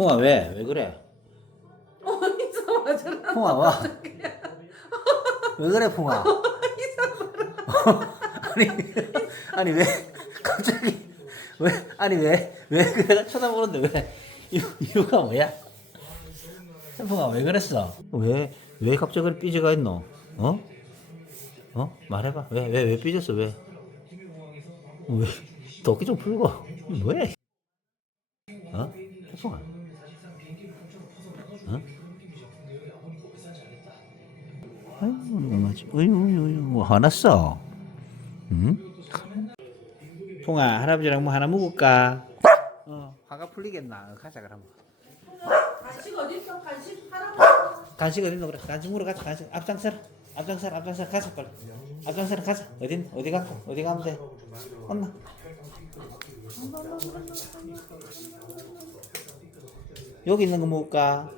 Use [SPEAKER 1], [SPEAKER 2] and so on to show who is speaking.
[SPEAKER 1] 풍아 왜? 왜 그래?
[SPEAKER 2] 어디서 맞으라
[SPEAKER 1] 풍아 와. 왜 그래 풍아? 아니 아니 왜 갑자기 왜 아니 왜왜 내가 쳐다보는데 왜 이유, 이유가 뭐야? 풍아 왜 그랬어? 왜 왜 갑자기 삐져가 있노? 어? 어? 말해봐 왜 왜 왜 삐졌어 왜? 왜 도끼 좀 풀고 뭐해? 어? 풍아 아이고, 너무하지. 어유, 어유, 뭐 화났어? 응? 풍아, 할아버지랑 뭐 하나 먹을까? 어, 화가 풀리겠나? 어, 가자, 그럼.
[SPEAKER 2] 간식 어디 있어? 간식 할아버지
[SPEAKER 1] 간식 어딨노? 그래, 간식 먹으러 가자, 간식. 앞장서라. 앞장서라, 앞장서라. 가자, 빨리. 앞장서라, 가자. 어딘, 어디 가고, 어디 가면 돼? 혼나. 여기 있는 거 먹을까?